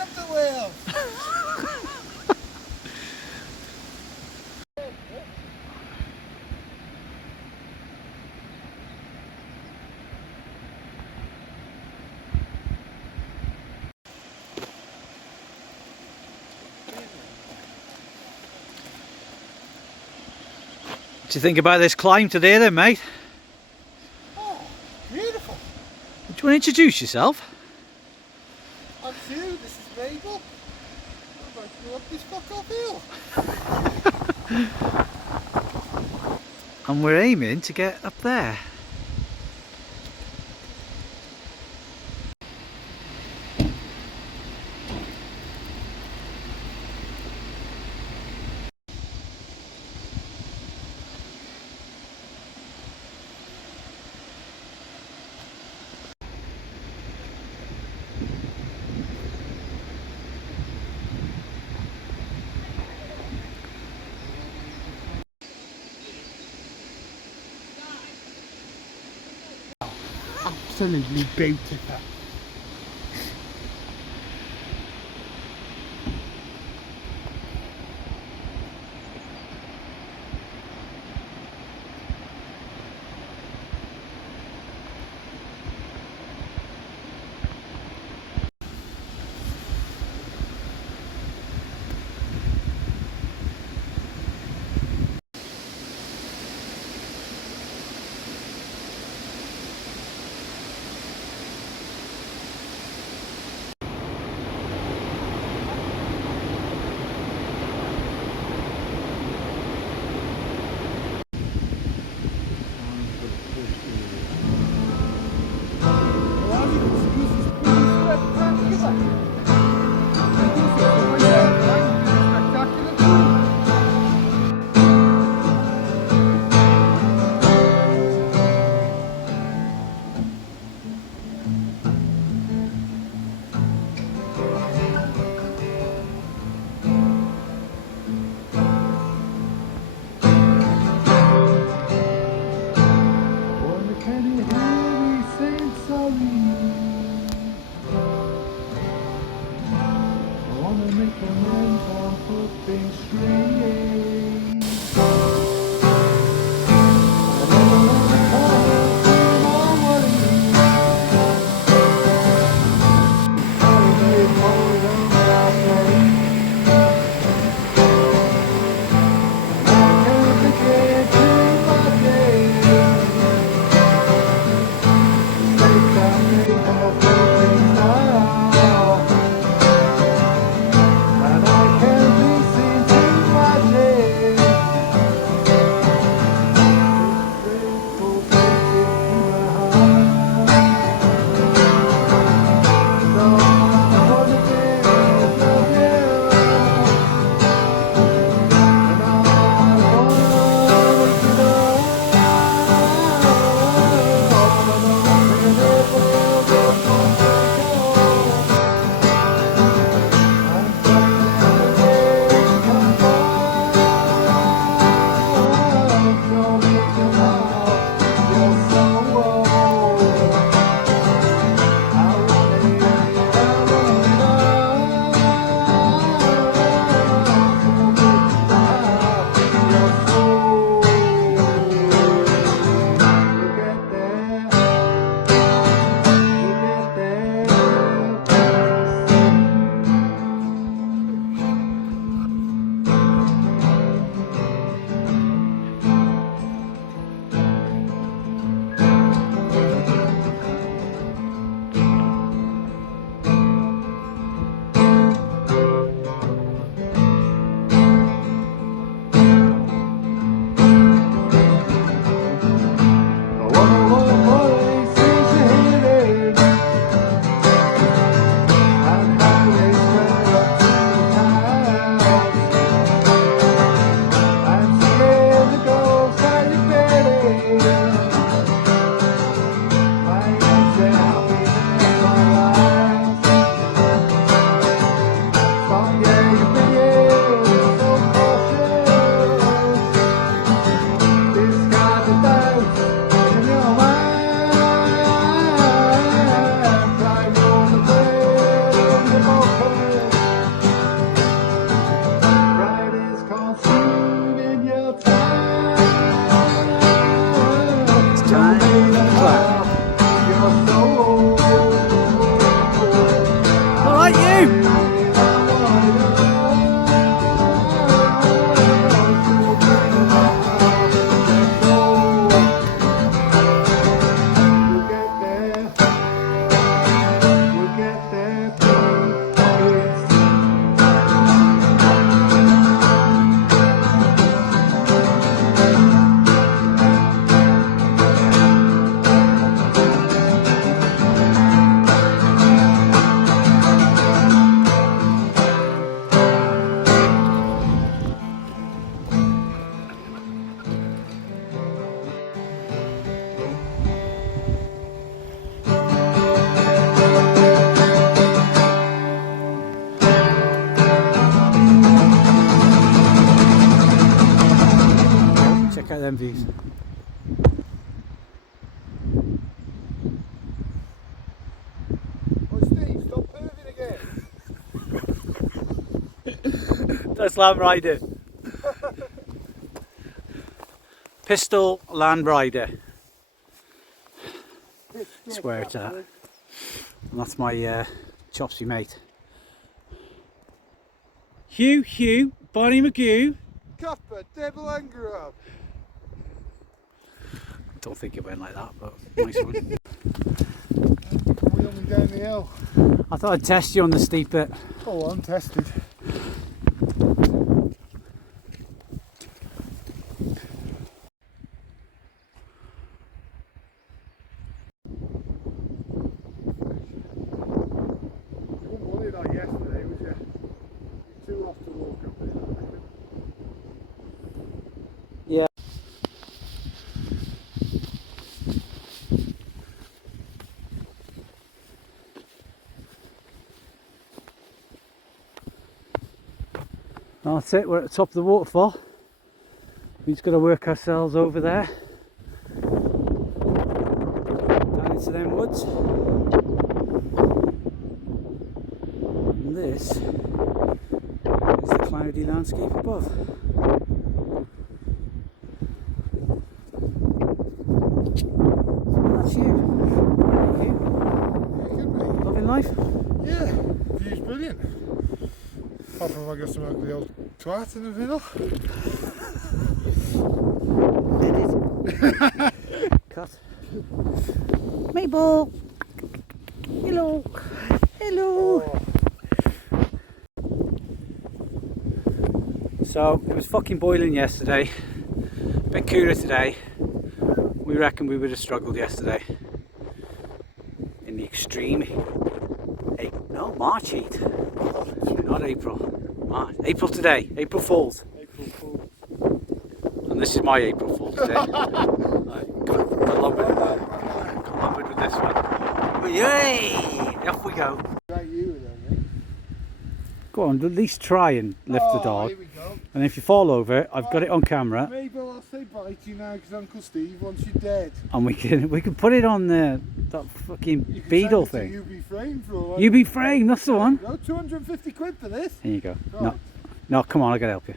up the wheel. What do you think about this climb today then, mate? Oh, beautiful. Do you want to introduce yourself? I'm Sue, this is Mable. I'm going to go up this fuck off hill. And we're aiming to get up there. Absolutely beautiful. That's Llanrhaeadr. Pistol Llanrhaeadr. That's where it's at. And that's my Chopsy mate. Hugh, Bonnie McGoo. Copper, devil and grub. Don't think it went like that, but nice one. Wheel me down the hill. I thought I'd test you on the steep bit. Oh, I'm tested. Yeah. That's it, we're at the top of the waterfall. We've just got to work ourselves over there. Down into them woods. And this is the cloudy landscape above. That's you. Loving life? Yeah, view's brilliant. Apart from I got some ugly old twat in the middle. Cut. Mable! Hello! Hello! Oh. So, it was fucking boiling yesterday. A bit cooler today. We reckon we would have struggled yesterday. In the extreme. March heat. Not April. March. April today. April Fools. April Fool. And this is my April Fool today. I got lumbered with this one. But yay! Off we go. Right, you then, Go on, at least try and lift the dog. Here we go. And if you fall over, I've got it on camera. Mabel, I'll say bye to you now because Uncle Steve wants you dead. And we can put it on that fucking You can beetle send it thing. to UB Frame for all UB frame, that's the one. No, 250 quid for this. Here you go. Right. No, come on, I gotta help you.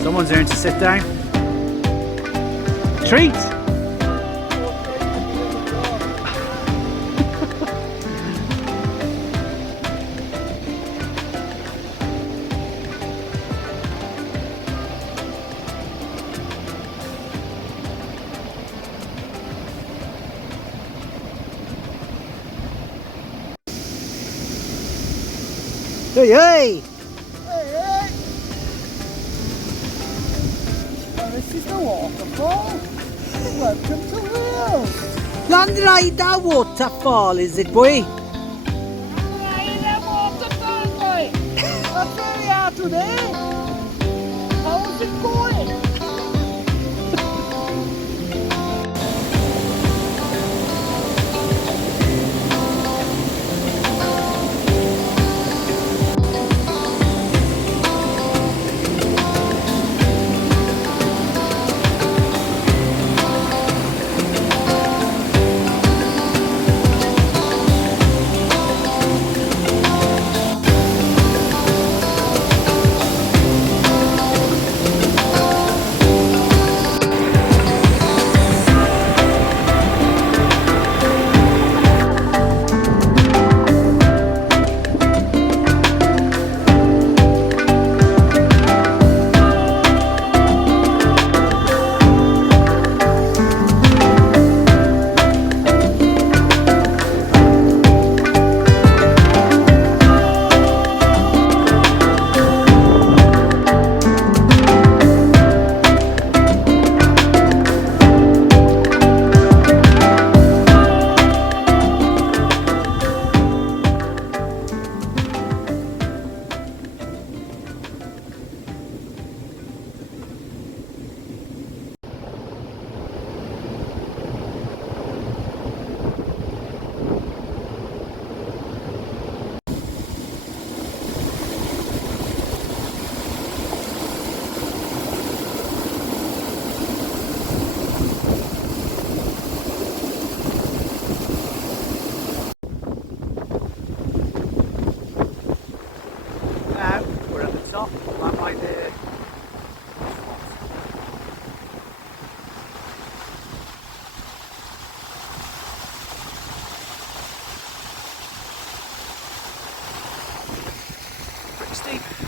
Someone's there to sit down. Treat! Hey, hey! Hey! Well, this is the waterfall. Welcome to Wales. Llanrhaeadr Waterfall, is it, boy? Llanrhaeadr Waterfalls, boy. That's where we are today. How's it going? rain.